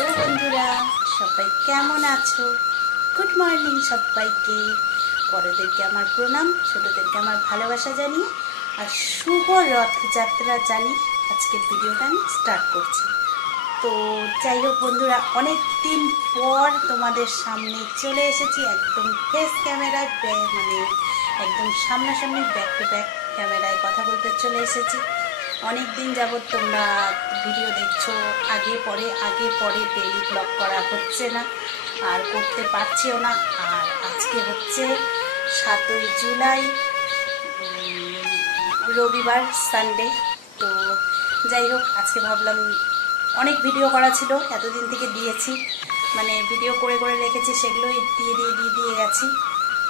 Hello বন্ধুরা, সবাই কেমন আছো? গুড মর্নিং সবাইকে। বড়দেরকে আমার প্রণাম, ছোটদেরকে আমার ভালোবাসা জানিয়ে আর শুভ রথযাত্রা জানি আজকের ভিডিওটা আমি স্টার্ট করছি। তো যাই হোক বন্ধুরা, অনেক দিন পর তোমাদের সামনে চলে এসেছি একদম ফেস ক্যামেরায়, মানে একদম সামনাসামনি ব্যাক টু ব্যাক ক্যামেরায় কথা বলতে চলে এসেছি। অনেক দিন যাবৎ তোমরা ভিডিও দেখছো, আগে পরে ডেইলি ব্লগ করা হচ্ছে না আর করতে পারছিও না। আর আজকে হচ্ছে 7ই জুলাই, রবিবার, সানডে। তো যাই হোক, আজকে ভাবলাম অনেক ভিডিও করা ছিল, এতদিন থেকে দিয়েছি, মানে ভিডিও করে করে রেখেছি, সেগুলোই দিয়ে গেছি।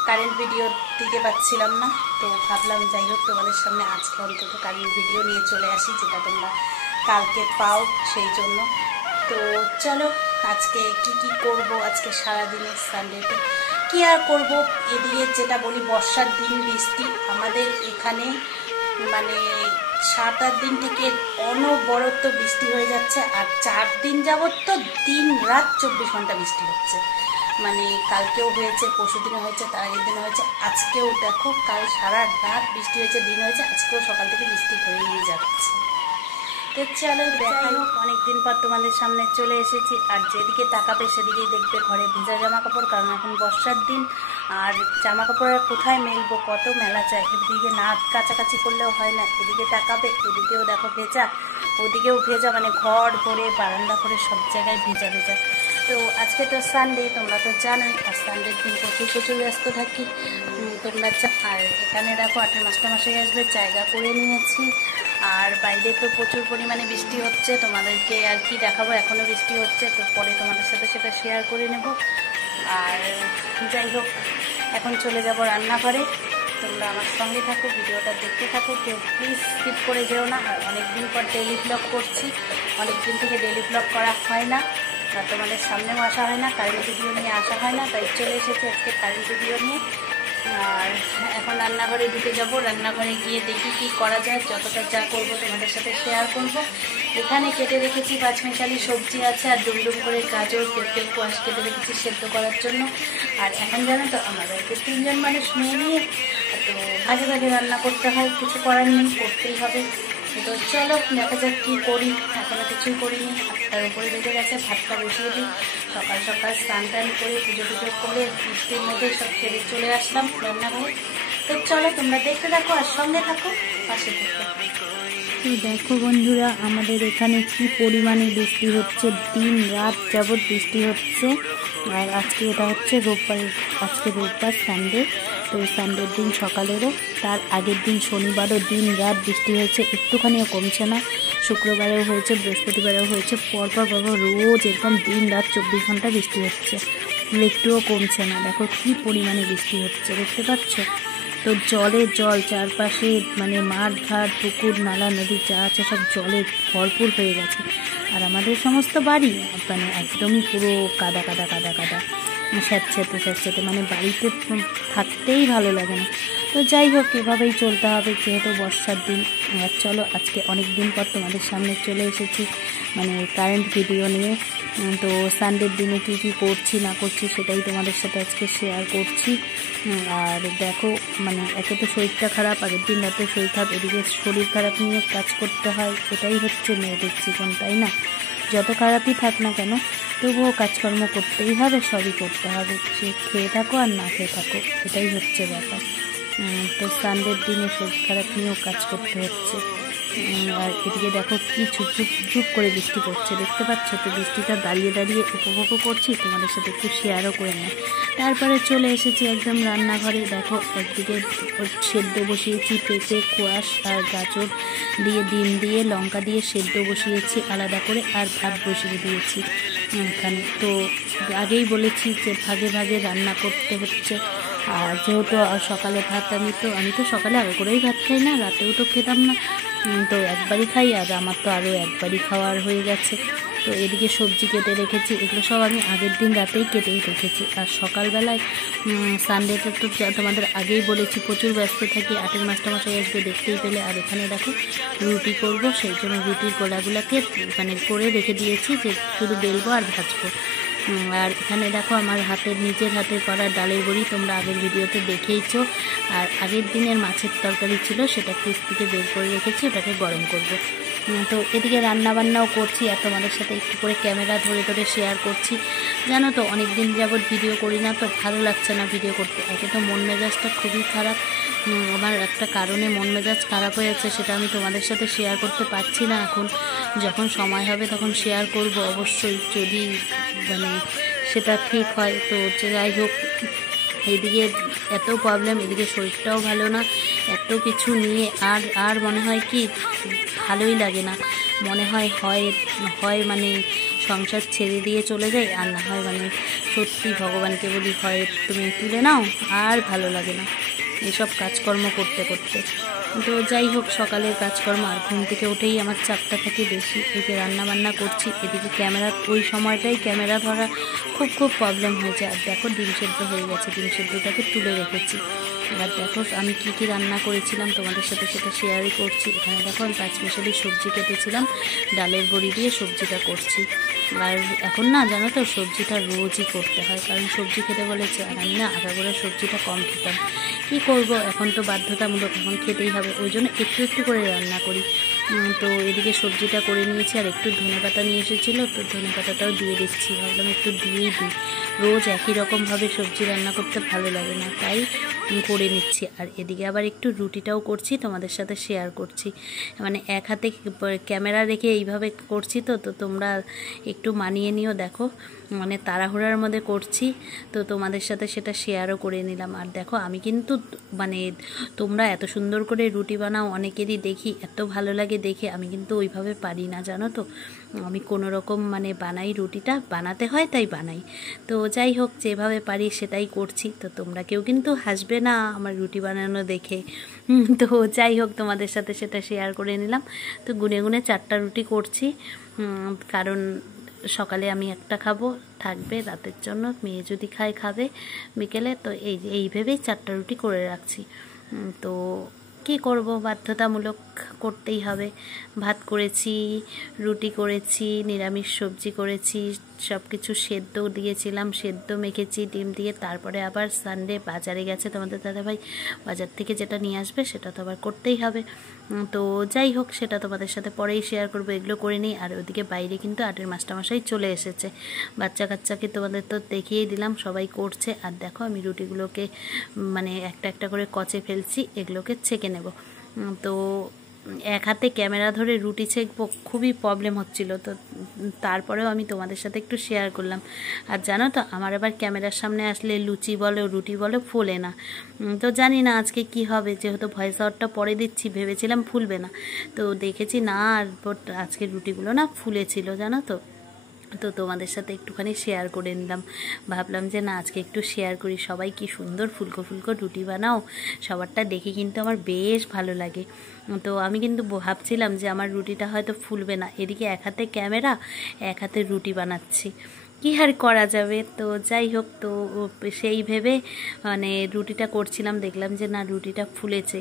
কারেন্ট ভিডিও দিতে পারছিলাম না, তো ভাবলাম যাই হোক তোমাদের সামনে আজকে অন্তত কারেন্ট ভিডিও নিয়ে চলে আসি, যেটা তোমরা কালকে পাও সেই জন্য। তো চলো, আজকে কি করব, আজকে সারাদিনের সানডেতে কি আর করব। এদিকে যেটা বলি, বর্ষার দিন, বৃষ্টি আমাদের এখানে, মানে 7-8 দিন থেকে অনবরত বৃষ্টি হয়ে যাচ্ছে। আর 4 দিন যাবত তো দিন রাত 24 ঘন্টা বৃষ্টি হচ্ছে। মানে কালকেও হয়েছে, পরশুদিনও হয়েছে, তার আগের দিনও হয়েছে, আজকেও দেখো, কাল সারা রাত বৃষ্টি হয়েছে, দিন হয়েছে, আজকেও সকাল থেকে বৃষ্টি হয়েই যাচ্ছে। তো চলো দেখাই হোক, অনেকদিন পর তোমাদের সামনে চলে এসেছি। আর যেদিকে তাকাবে সেদিকেই দেখবে ঘরে ভিজা জামা কাপড়, কারণ এখন বর্ষার দিন। আর জামা কাপড় কোথায় মেলবো, কত মেলা চাই, এদিকে না কাছাকাছি করলেও হয় না। এদিকে তাকাবে, এদিকেও দেখো ভেজা, ওদিকেও ভেজা, মানে ঘর ভরে বারান্দা করে সব জায়গায় ভেজা ভেজা। তো আজকে তো সানডে, তোমরা তো জানোই, আর সানডের দিন প্রচুর ব্যস্ত থাকি তোমরা। আর এখানে দেখো 8 মাসে আসবে, জায়গা করে নিয়েছি। আর বাইরে তো প্রচুর পরিমাণে বৃষ্টি হচ্ছে, তোমাদেরকে আর কি দেখাবো, এখনও বৃষ্টি হচ্ছে, তো পরে তোমাদের সাথে সেটা শেয়ার করে নেব। আর যাই হোক, এখন চলে যাব রান্নাঘরে। তোমরা আমার সঙ্গে থাকো, ভিডিওটা দেখতে থাকো, কেউ প্লিজ স্কিপ করে যেও না। আর অনেকদিন পর ডেইলি ব্লগ করছি, অনেকদিন থেকে ডেইলি ব্লগ করা হয় না, আর তোমাদের সামনেও আসা হয় না, কারেন্ট ভিডিও নিয়ে আসা হয় না, তাই চলে এসেছি আজকে কারেন্ট ভিডিও নিয়ে। আর এখন রান্নাঘরে ঢুকে যাব, রান্নাঘরে গিয়ে দেখি কি করা যায়, যতটা যা করবো তোমাদের সাথে শেয়ার করব। এখানে কেটে রেখেছি পাঁচমিশালি সবজি আছে, আর ডুমডুম করে গাজর, পেঁপে, কোয়াশ কেটে রেখেছি সেদ্ধ করার জন্য। আর এখন জানো তো, আমাদেরকে 3 জন মানুষ মেয়ে নিয়ে তো ভাগে ভাগে রান্না করতে হয়, কিছু করার নেই, করতেই হবে। তো চলো দেখা যাক কী করি। এখনও কিছুই করিনি, 8টার উপরে বেজে গেছে, ভাতটা বসিয়ে দিই। সকাল সকাল স্নান টান করে পুজো করে বৃষ্টির মধ্যে সব ছেড়ে চলে আসলাম রান্নাঘরে। তো চলো তোমরা দেখতে থাকো আর সঙ্গে থাকো, পাশে থাকো। তো দেখো বন্ধুরা, আমাদের এখানে কি পরিমাণে বৃষ্টি হচ্ছে, দিন রাত যাবৎ বৃষ্টি হচ্ছে। আর আজকে এটা হচ্ছে রোববার, আজকে রোববার সানডে। তো সানডের দিন সকালেরও, তার আগের দিন শনিবারও দিন রাত বৃষ্টি হয়েছে, একটুখানিও কমছে না। শুক্রবারেও হয়েছে, বৃহস্পতিবারেও হয়েছে, পরপর রোজ এরকম দিন রাত 24 ঘন্টা বৃষ্টি হচ্ছে, একটুও কমছে না। দেখো কি পরিমাণে বৃষ্টি হচ্ছে, দেখতে পাচ্ছ তো, জলে জল চারপাশে, মানে মাঠ ঘাট পুকুর নালা নদী যা আছে সব জলে ভরপুর হয়ে গেছে। আর আমাদের সমস্ত বাড়ি মানে একদমই পুরো কাদা কাদা কাদা কাদা, স্যাঁতস্যাঁতে, মানে বাড়িতে থাকতেই ভালো লাগে না। তো যাই হোক, এভাবেই চলতে হবে যেহেতু বর্ষার দিন। আর চলো, আজকে অনেক দিন পর তোমাদের সামনে চলে এসেছি, মানে কারেন্ট ভিডিও নিয়ে। তো সানডের দিনে কী করছি না করছি সেটাই তোমাদের সাথে আজকে শেয়ার করছি। আর দেখো, মানে একে তো শরীরটা খারাপ, আগের দিন রাতে শরীর খারাপ, এদিকে শরীর খারাপ নিয়ে কাজ করতে হয়, এটাই হচ্ছে মেয়েদের জীবন, তাই না? যত খারাপই থাক না কেন, তবুও কাজকর্ম করতেই হবে, সবই করতে হবে, সে খেয়ে থাকো আর না খেয়ে থাকো, এটাই হচ্ছে ব্যাপার। তো সানডের দিনে শরীর খারাপ নিয়েও কাজ করতে হচ্ছে। আর এদিকে দেখো কি ঝুপ করে বৃষ্টি করছে, দেখতে পাচ্ছ তো, বৃষ্টিটা দাঁড়িয়ে দাঁড়িয়ে উপভোগও করছি, তোমাদের সাথে একটু শেয়ারও করে নেয়। তারপরে চলে এসেছি একদম রান্নাঘরে। দেখো একদিকে সেদ্ধ বসিয়েছি পেঁপে, কোয়াশ আর গাজর দিয়ে, ডিম দিয়ে, লঙ্কা দিয়ে সেদ্ধ বসিয়েছি আলাদা করে, আর ভাত বসিয়ে দিয়েছি এখানে। তো আগেই বলেছি যে ভাগে ভাগে রান্না করতে হচ্ছে। আর যেহেতু সকালে ভাত, আমি তো সকালে আগে করেই ভাত খাই না, রাতেও তো খেতাম না, তো একবারই খাই, আর আমার তো আরও একবারই খাওয়ার হয়ে গেছে। তো এদিকে সবজি কেটে রেখেছি, এগুলো সব আমি আগের দিন রাতেই কেটেই রেখেছি। আর সকালবেলায় সানডেটা তো তোমাদের আগেই বলেছি প্রচুর ব্যস্ত থাকি, 8-এর মাস্টারমশাই আসবে দেখতেই পেলে। আর এখানে দেখো রুটি করব, সেই জন্য রুটির গোলাগুলোকে মানে করে রেখে দিয়েছি, যে শুধু বেলবো আর ভাজবো। আর এখানে দেখো আমার নিজের হাতে করা ডালের বড়ি, তোমরা আগের ভিডিওতে দেখেইছো। আর আগের দিনের মাছের তরকারি ছিল, সেটা ফ্রিজ থেকে বের করে রেখেছি, ওটাকে গরম করব। তো এদিকে রান্নাবান্নাও করছি, আর তোমাদের সাথে একটু করে ক্যামেরা ধরে ধরে শেয়ার করছি। জানো তো অনেক দিন যাবৎ ভিডিও করি না, তো ভালো লাগছে না ভিডিও করতে। একে তো মন মেজাজটা খুবই খারাপ, আমার একটা কারণে মন মেজাজ খারাপ হয়ে যাচ্ছে, সেটা আমি তোমাদের সাথে শেয়ার করতে পারছি না এখন। যখন সময় হবে তখন শেয়ার করব অবশ্যই, যদি মানে সেটা ঠিক হয়। তো যাই হোক, এদিকে এত প্রবলেম, এদিকে শরীরটাও ভালো না, এত কিছু নিয়ে আর মনে হয় কি ভালোই লাগে না। মনে হয় হয় মানে সংসার ছেড়ে দিয়ে চলে যাই, আর না হয় মানে সত্যি ভগবানকে বলি হয় তুমি তুলে নাও, আর ভালো লাগে না এসব কাজকর্ম করতে করতে। তো যাই হোক, সকালের কাজকর্ম, আর ঘুম থেকে উঠেই আমার চাপটা থাকে বেশি। এই যে রান্নাবান্না করছি, এদিকে ক্যামেরা, ওই সময়টাই ক্যামেরা ধরা খুব প্রবলেম হয়েছে। আর দেখো ডিম সেদ্ধ হয়ে গেছে, ডিম সেদ্ধটাকে তুলে রেখেছি। এবার দেখো আমি কি রান্না করেছিলাম তোমাদের সাথে সেটা শেয়ারই করছি। এখানে দেখো আমি 5 মিশালি সবজি কেটেছিলাম, ডালের বড়ি দিয়ে সবজিটা করছি। আর এখন না জানো তো সবজিটা রোজই করতে হয়, কারণ সবজি খেতে বলেছে। আর আমি না আগাগোড়া সবজিটা কম খেতাম, কি করব, এখন তো বাধ্যতামূলক, এখন খেতেই হবে, ওই জন্য একটু করে রান্না করি। তো এদিকে সবজিটা করে নিয়েছি, আর একটু ধনেপাতা নিয়ে এসেছিলো, তো ধনেপাতাটাও দিয়ে দিচ্ছি, ভাবলাম একটু দিয়েই দিই। রোজ একই রকমভাবে সবজি রান্না করতে ভালো লাগে না, তাই করে নিচ্ছি। আর এদিকে আবার একটু রুটিটাও করছি, তোমাদের সাথে শেয়ার করছি। মানে এক হাতে ক্যামেরা রেখে এইভাবে করছি, তো তোমরা একটু মানিয়ে নিও। দেখো মানে তাড়াহুড়ার মধ্যে করছি, তো তোমাদের সাথে সেটা শেয়ারও করে নিলাম। আর দেখো আমি কিন্তু মানে তোমরা এত সুন্দর করে রুটি বানাও, অনেকেরই দেখি, এত ভালো লাগে দেখে। আমি কিন্তু ওইভাবে পারি না, জানো তো। আমি কোনো রকম মানে বানাই, রুটিটা বানাতে হয় তাই বানাই। তো যাই হোক, যেভাবে পারি সেটাই করছি। তো তোমরা কেউ কিন্তু হাসবে না আমার রুটি বানানো দেখে। তো যাই হোক, তোমাদের সাথে সেটা শেয়ার করে নিলাম। তো গুনে গুনে 4টা রুটি করছি, কারণ সকালে আমি একটা খাবো, থাকবে রাতের জন্য, মেয়ে যদি খাবে বিকেলে। তো এই ভেবেই 4টা রুটি করে রাখছি। তো কি করব, বাধ্যতামূলক করতেই হবে। ভাত করেছি, রুটি করেছি, নিরামিষ সবজি করেছি, সব কিছু সেদ্ধ দিয়েছিলাম, সেদ্ধ মেখেছি ডিম দিয়ে। তারপরে আবার সানডে বাজারে গেছে তোমাদের দাদাভাই, বাজার থেকে যেটা নিয়ে আসবে সেটা তো আবার করতেই হবে। তো যাই হোক, সেটা তোমাদের সাথে পরেই শেয়ার করবো, এগুলো করে নিই। আর ওদিকে বাইরে কিন্তু 8-এর মাস্টারমশাই চলে এসেছে, বাচ্চা কাচ্চাকে তোমাদের তো দেখিয়ে দিলাম, সবাই করছে। আর দেখো আমি রুটিগুলোকে মানে একটা করে কচে ফেলছি, এগুলোকে ছেঁকে নেব। তো এক হাতে ক্যামেরা ধরে রুটি ছেঁকবো, খুবই প্রবলেম হচ্ছিল। তো তারপরেও আমি তোমাদের সাথে একটু শেয়ার করলাম। আর জানো তো আমার আবার ক্যামেরার সামনে আসলে লুচি বলো রুটি বলো ফোলে না। তো জানি না আজকে কি হবে, যেহেতু ভয়েস ওভারটা পরে দিচ্ছি, ভেবেছিলাম ফুলবে না, তো দেখেছি না, আর আজকে রুটিগুলো না ফুলেছিল, জানো তো। তো তোমাদের সাথে একটুখানি শেয়ার করে নিলাম, ভাবলাম যে না আজকে একটু শেয়ার করি। সবাই কি সুন্দর ফুলকো রুটি বানাও, সবারটা দেখে কিন্তু আমার বেশ ভালো লাগে। তো আমি কিন্তু ভাবছিলাম যে আমার রুটিটা হয়তো ফুলবে না, এদিকে এক হাতে ক্যামেরা, এক হাতে রুটি বানাচ্ছি, কী আর করা যাবে। তো যাই হোক, তো সেই ভেবে মানে রুটিটা করছিলাম, দেখলাম যে না রুটিটা ফুলেছে,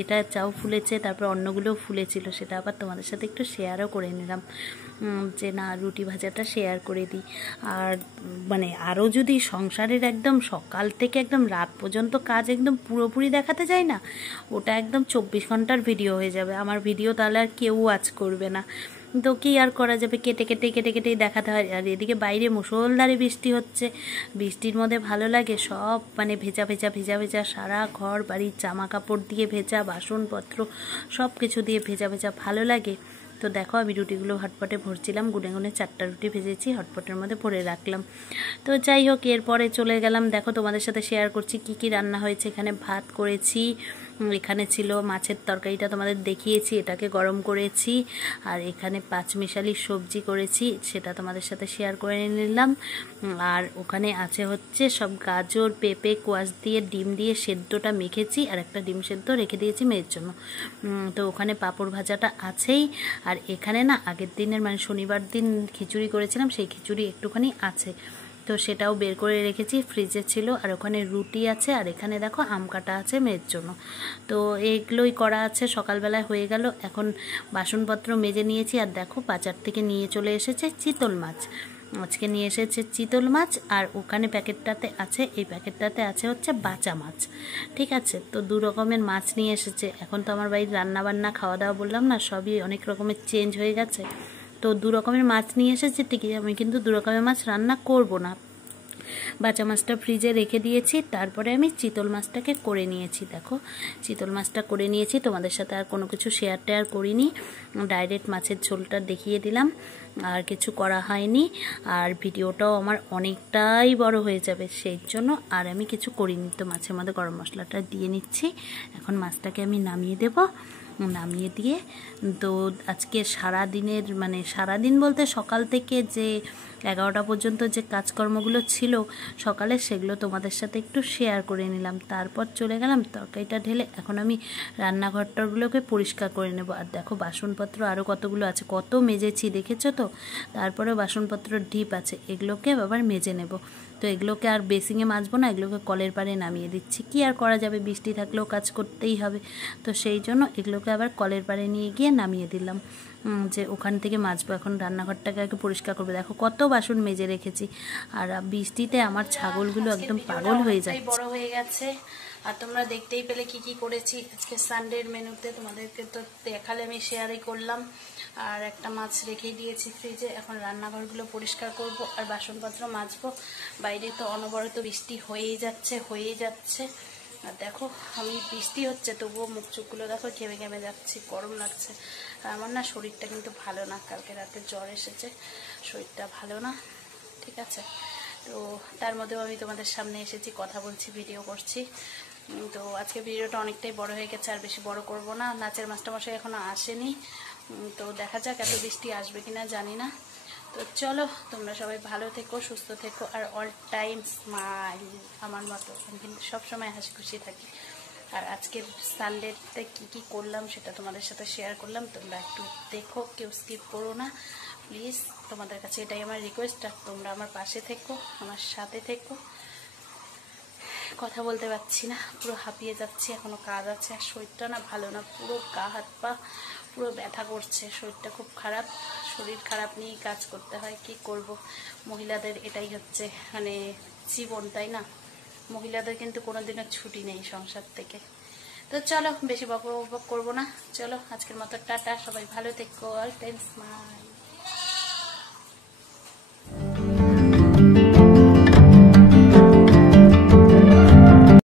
এটা চাও ফুলেছে, তারপর অন্যগুলোও ফুলেছিল, সেটা আবার তোমাদের সাথে একটু শেয়ারও করে নিলাম, যে না রুটি ভাজাটা শেয়ার করে দিই। আর মানে আরও যদি সংসারের একদম সকাল থেকে একদম রাত পর্যন্ত কাজ একদম পুরোপুরি দেখাতে যায় না, ওটা একদম 24 ঘন্টার ভিডিও হয়ে যাবে। আমার ভিডিও তাহলে আর কেউ ওয়াচ করবে না। তো কী আর করা যাবে, কেটেই দেখাতে হয়। আর এদিকে বাইরে মুষলধারে বৃষ্টি হচ্ছে, বৃষ্টির মধ্যে ভালো লাগে, সব মানে ভেজা সারা ঘর বাড়ির জামা কাপড় দিয়ে ভেজা, বাসনপত্র সব কিছু দিয়ে ভেজা ভালো লাগে। তো দেখো আমি রুটিগুলো হটপটে ভরছিলাম, গুনে 4টা রুটি ভেজেছি, হটপটের মধ্যে ভরে রাখলাম। তো যাই হোক, এরপরে চলে গেলাম, দেখো তোমাদের সাথে শেয়ার করছি কি রান্না হয়েছে। এখানে ভাত করেছি, এখানে ছিল মাছের তরকারিটা তোমাদের দেখিয়েছি, এটাকে গরম করেছি। আর এখানে পাঁচমিশালি সবজি করেছি, সেটা তোমাদের সাথে শেয়ার করে নিলাম। আর ওখানে আছে হচ্ছে সব গাজর, পেঁপে, কোয়াশ দিয়ে ডিম দিয়ে সেদ্ধটা মেখেছি, আর একটা ডিম সেদ্ধ রেখে দিয়েছি মেয়ের জন্য। তো ওখানে পাঁপড় ভাজাটা আছেই। আর এখানে না আগের দিনের মানে শনিবার দিন খিচুড়ি করেছিলাম, সেই খিচুড়ি একটুখানি আছে, তো সেটাও বের করে রেখেছি, ফ্রিজে ছিল। আর ওখানে রুটি আছে, আর এখানে দেখো আম কাটা আছে মেয়ের জন্য। তো এইগুলোই করা আছে, সকালবেলায় হয়ে গেল। এখন বাসনপত্র মেজে নিয়েছি। আর দেখো বাজার থেকে নিয়ে চলে এসেছে চিতল মাছ, আজকে নিয়ে এসেছে চিতল মাছ। আর ওখানে প্যাকেটটাতে আছে, এই প্যাকেটটাতে আছে হচ্ছে বাঁচা মাছ, ঠিক আছে। তো 2 রকমের মাছ নিয়ে এসেছে। এখন তো আমার বাড়ির রান্নাবান্না খাওয়া দাওয়া বললাম না, সবই অনেক রকমের চেঞ্জ হয়ে গেছে। তো 2 রকমের মাছ নিয়ে এসেছে ঠিকই, আমি কিন্তু 2 রকমের মাছ রান্না করব না। বাঁচা মাছটা ফ্রিজে রেখে দিয়েছি, তারপরে আমি চিতল মাছটাকে করে নিয়েছি। দেখো চিতল মাছটা করে নিয়েছি, তোমাদের সাথে আর কোনো কিছু শেয়ার টেয়ার করিনি, ডাইরেক্ট মাছের ঝোলটা দেখিয়ে দিলাম, আর কিছু করা হয়নি। আর ভিডিওটাও আমার অনেকটাই বড় হয়ে যাবে, সেই জন্য আর আমি কিছু করিনি। তো মাছের মধ্যে গরম মশলাটা দিয়ে নিচ্ছি। এখন মাছটাকে আমি নামিয়ে দেব, নামিয়ে দিয়ে তো আজকে সারাদিনের মানে সারাদিন বলতে সকাল থেকে যে 11টা পর্যন্ত যে কাজকর্মগুলো ছিল সকালে, সেগুলো তোমাদের সাথে একটু শেয়ার করে নিলাম। তারপর চলে গেলাম তরকারিটা ঢেলে। এখন আমি রান্নাঘরটাগুলোকে পরিষ্কার করে নেব। আর দেখো বাসনপত্র আরও কতগুলো আছে, কত মেজেছি দেখেছো তো। তারপরে বাসনপত্র ঢিপ আছে, এগুলোকে আবার মেজে নেব। তো এগুলোকে আর বেসিংয়ে মাজবো না, এগুলোকে কলের পাড়ে নামিয়ে দিচ্ছি। কি আর করা যাবে, বৃষ্টি থাকলেও কাজ করতেই হবে। তো সেই জন্য এগুলোকে আবার কলের পাড়ে নিয়ে গিয়ে নামিয়ে দিলাম, যে ওখান থেকে মাজবো। এখন রান্নাঘরটাকে আগে পরিষ্কার করবো। দেখো কত বাসন মেজে রেখেছি। আর বৃষ্টিতে আমার ছাগলগুলো একদম পাগল হয়ে যায়, বড় হয়ে গেছে। আর তোমরা দেখতেই পেলে কি কি করেছি আজকে সানডের মেনুতে, তোমাদেরকে তো দেখালে, আমি শেয়ারই করলাম। আর একটা মাছ রেখেই দিয়েছি ফ্রিজে। এখন রান্নাঘরগুলো পরিষ্কার করব আর বাসনপত্র মাজবো। বাইরে তো অনবরত বৃষ্টি হয়েই যাচ্ছে। আর দেখো আমি বৃষ্টি হচ্ছে তবুও মুখ চোখগুলো দেখো ঘেমে ঘেমে যাচ্ছি, গরম লাগছে। আর আমার না শরীরটা কিন্তু ভালো না, কালকে রাতে জ্বর এসেছে, শরীরটা ভালো না, ঠিক আছে। তো তার মধ্যেও আমি তোমাদের সামনে এসেছি, কথা বলছি, ভিডিও করছি। তো আজকে ভিডিওটা অনেকটাই বড় হয়ে গেছে, আর বেশি বড় করব না। নাচের মাস্টারমশাই এখনো আসেনি, তো দেখা যাক এত বৃষ্টি আসবে কিনা জানি না। তো চলো তোমরা সবাই ভালো থেকো, সুস্থ থেকো, আর অল টাইম স্মাইল আমার মতো। আমি কিন্তু সবসময় হাসি খুশি থাকি। আর আজকের সানডেতে কী কী করলাম সেটা তোমাদের সাথে শেয়ার করলাম, তোমরা একটু দেখো, কেউ স্কিপ করো না প্লিজ। তোমাদের কাছে এটাই আমার রিকোয়েস্ট। আর তোমরা আমার পাশে থেকো, আমার সাথে থেকো। কথা বলতে পারছি না, পুরো হাঁপিয়ে যাচ্ছি, এখনো কাজ আছে। আর শরীরটা না ভালো না, পুরো গা হাত পা পুরো ব্যথা করছে, শরীরটা খুব খারাপ। শরীর খারাপ নিয়েই কাজ করতে হয়, কি করব। মহিলাদের এটাই হচ্ছে মানে জীবন, তাই না? মহিলাদের কিন্তু কোনোদিনও ছুটি নেই সংসার থেকে। তো চলো বেশি বক বক করবো না, চলো আজকের মতো টাটা, সবাই ভালো থেকো, অল টাইম স্মাইল।